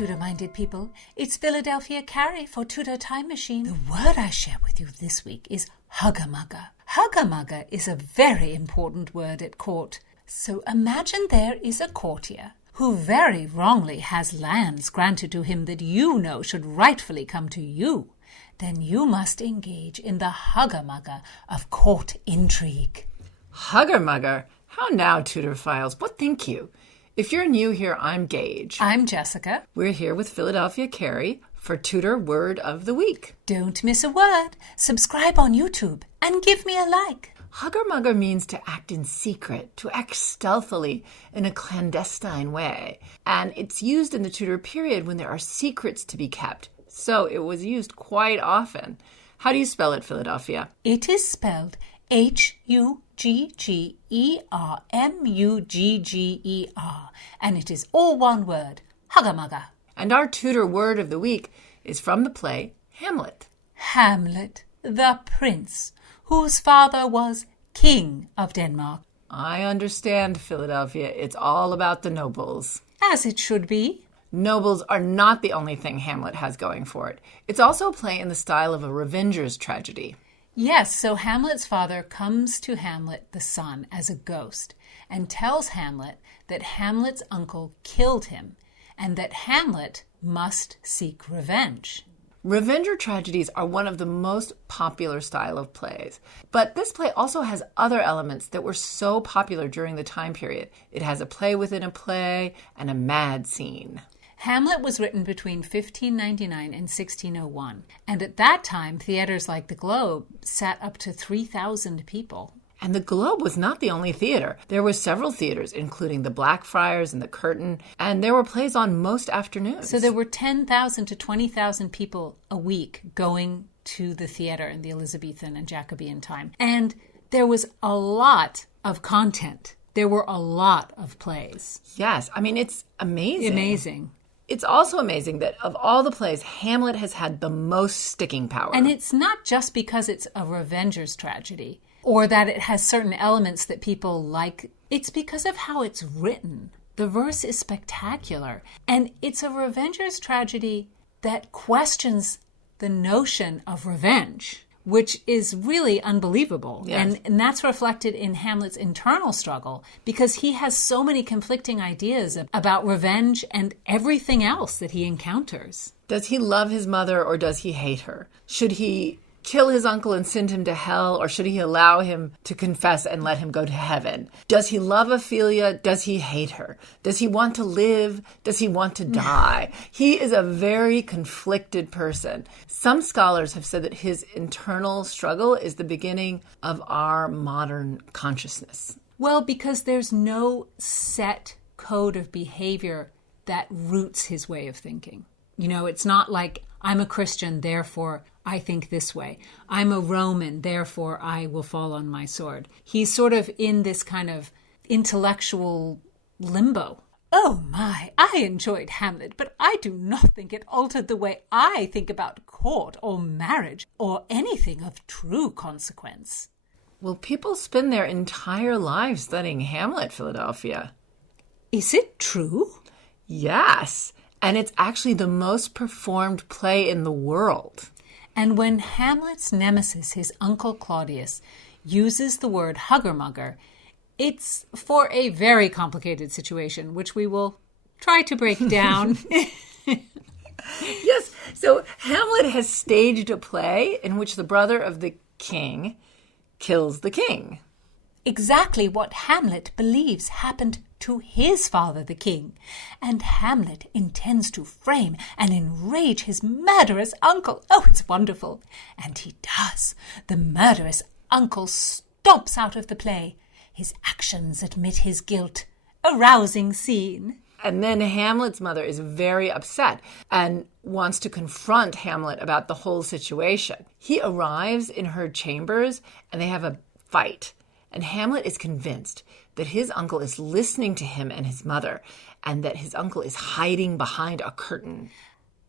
Tudor-minded people. It's Philadelphia Carey for Tudor Time Machine. The word I share with you this week is huggermugger. Huggermugger is a very important word at court. So imagine there is a courtier who very wrongly has lands granted to him that you know should rightfully come to you. Then you must engage in the huggermugger of court intrigue. Huggermugger? How now, Tudor Files? What think you? If you're new here, I'm Gage. I'm Jessica. We're here with Philadelphia Carey for Tudor Word of the Week. Don't miss a word. Subscribe on YouTube and give me a like. Huggermugger means to act in secret, to act stealthily in a clandestine way. And it's used in the Tudor period when there are secrets to be kept. So it was used quite often. How do you spell it, Philadelphia? It is spelled Huggermugger, and it is all one word, huggermugger. And our Tudor Word of the Week is from the play Hamlet. Hamlet, the prince, whose father was King of Denmark. I understand, Philadelphia. It's all about the nobles. As it should be. Nobles are not the only thing Hamlet has going for it. It's also a play in the style of a revenger's tragedy. Yes, so Hamlet's father comes to Hamlet, the son, as a ghost and tells Hamlet that Hamlet's uncle killed him and that Hamlet must seek revenge. Revenger tragedies are one of the most popular style of plays. But this play also has other elements that were so popular during the time period. It has a play within a play and a mad scene. Hamlet was written between 1599 and 1601, and at that time, theaters like the Globe sat up to 3,000 people. And the Globe was not the only theater. There were several theaters, including the Blackfriars and the Curtain, and there were plays on most afternoons. So there were 10,000 to 20,000 people a week going to the theater in the Elizabethan and Jacobean time. And there was a lot of content. There were a lot of plays. Yes, I mean, it's amazing. Amazing. It's also amazing that of all the plays, Hamlet has had the most sticking power. And it's not just because it's a revenger's tragedy or that it has certain elements that people like. It's because of how it's written. The verse is spectacular. And it's a revenger's tragedy that questions the notion of revenge, which is really unbelievable. Yes. And that's reflected in Hamlet's internal struggle because he has so many conflicting ideas about revenge and everything else that he encounters. Does he love his mother or does he hate her? Should he kill his uncle and send him to hell, or should he allow him to confess and let him go to heaven? Does he love Ophelia? Does he hate her? Does he want to live? Does he want to die? He is a very conflicted person. Some scholars have said that his internal struggle is the beginning of our modern consciousness. Well, because there's no set code of behavior that roots his way of thinking. You know, it's not like I'm a Christian, therefore I think this way. I'm a Roman, therefore I will fall on my sword. He's sort of in this kind of intellectual limbo. Oh my, I enjoyed Hamlet, but I do not think it altered the way I think about court or marriage or anything of true consequence. Well, people spend their entire lives studying Hamlet, Philadelphia. Is it true? Yes, and it's actually the most performed play in the world. And when Hamlet's nemesis, his uncle Claudius, uses the word huggermugger, it's for a very complicated situation, which we will try to break down. Yes, so Hamlet has staged a play in which the brother of the king kills the king. Exactly what Hamlet believes happened to his father, the king. And Hamlet intends to frame and enrage his murderous uncle. Oh, it's wonderful. And he does. The murderous uncle stomps out of the play. His actions admit his guilt. A rousing scene. And then Hamlet's mother is very upset and wants to confront Hamlet about the whole situation. He arrives in her chambers and they have a fight. And Hamlet is convinced that his uncle is listening to him and his mother, and that his uncle is hiding behind a curtain.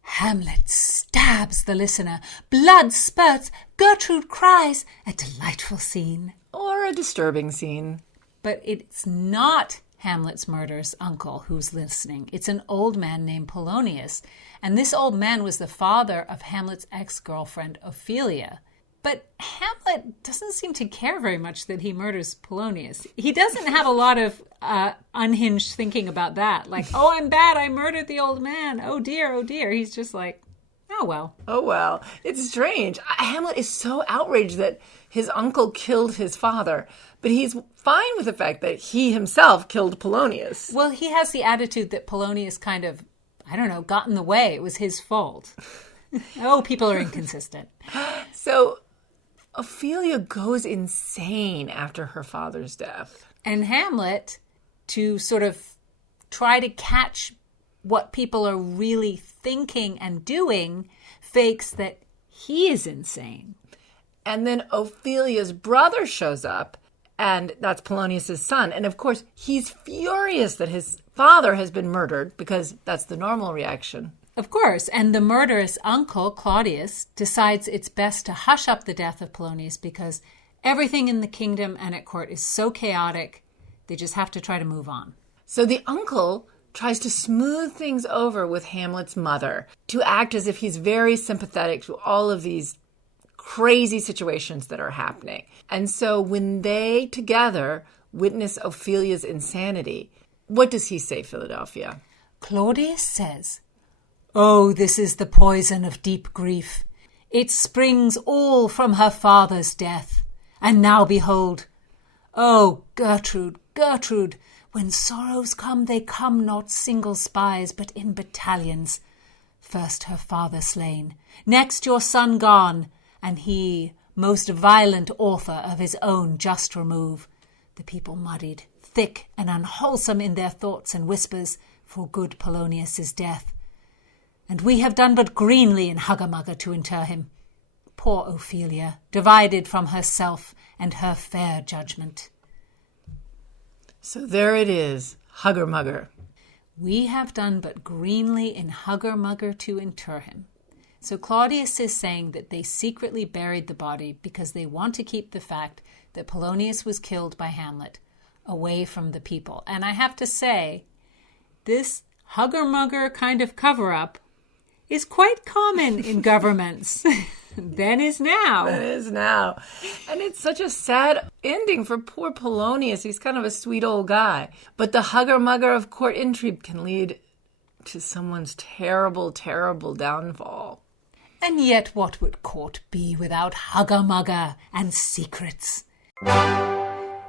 Hamlet stabs the listener. Blood spurts. Gertrude cries. A delightful scene. Or a disturbing scene. But it's not Hamlet's murderous uncle who's listening. It's an old man named Polonius. And this old man was the father of Hamlet's ex-girlfriend, Ophelia. But Hamlet doesn't seem to care very much that he murders Polonius. He doesn't have a lot of unhinged thinking about that. Like, oh, I'm bad, I murdered the old man. Oh dear, oh dear. He's just like, oh well. Oh well. It's strange. Hamlet is so outraged that his uncle killed his father, but he's fine with the fact that he himself killed Polonius. Well, he has the attitude that Polonius kind of, I don't know, got in the way. It was his fault. Oh, people are inconsistent. So Ophelia goes insane after her father's death. And Hamlet, to sort of try to catch what people are really thinking and doing, fakes that he is insane. And then Ophelia's brother shows up, and that's Polonius' son. And of course, he's furious that his father has been murdered, because that's the normal reaction. Of course, and the murderous uncle, Claudius, decides it's best to hush up the death of Polonius because everything in the kingdom and at court is so chaotic, they just have to try to move on. So the uncle tries to smooth things over with Hamlet's mother, to act as if he's very sympathetic to all of these crazy situations that are happening. And so when they together witness Ophelia's insanity, what does he say, Philadelphia? Claudius says, "Oh, this is the poison of deep grief. It springs all from her father's death. And now behold, oh, Gertrude, Gertrude, when sorrows come, they come not single spies, but in battalions. First her father slain, next your son gone, and he, most violent author of his own just remove. The people muddied, thick and unwholesome in their thoughts and whispers, for good Polonius' death. And we have done but greenly in huggermugger to inter him. Poor Ophelia, divided from herself and her fair judgment." So there it is, huggermugger. We have done but greenly in huggermugger to inter him. So Claudius is saying that they secretly buried the body because they want to keep the fact that Polonius was killed by Hamlet away from the people. And I have to say, this huggermugger kind of cover-up is quite common in governments. Then is now. Then is now. And it's such a sad ending for poor Polonius. He's kind of a sweet old guy. But the huggermugger of court intrigue can lead to someone's terrible, terrible downfall. And yet what would court be without huggermugger and secrets?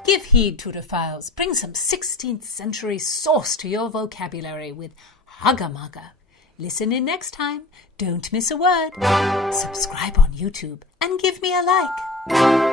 Give heed, Tudophiles. Bring some 16th century sauce to your vocabulary with huggermugger. Listen in next time. Don't miss a word. Subscribe on YouTube and give me a like.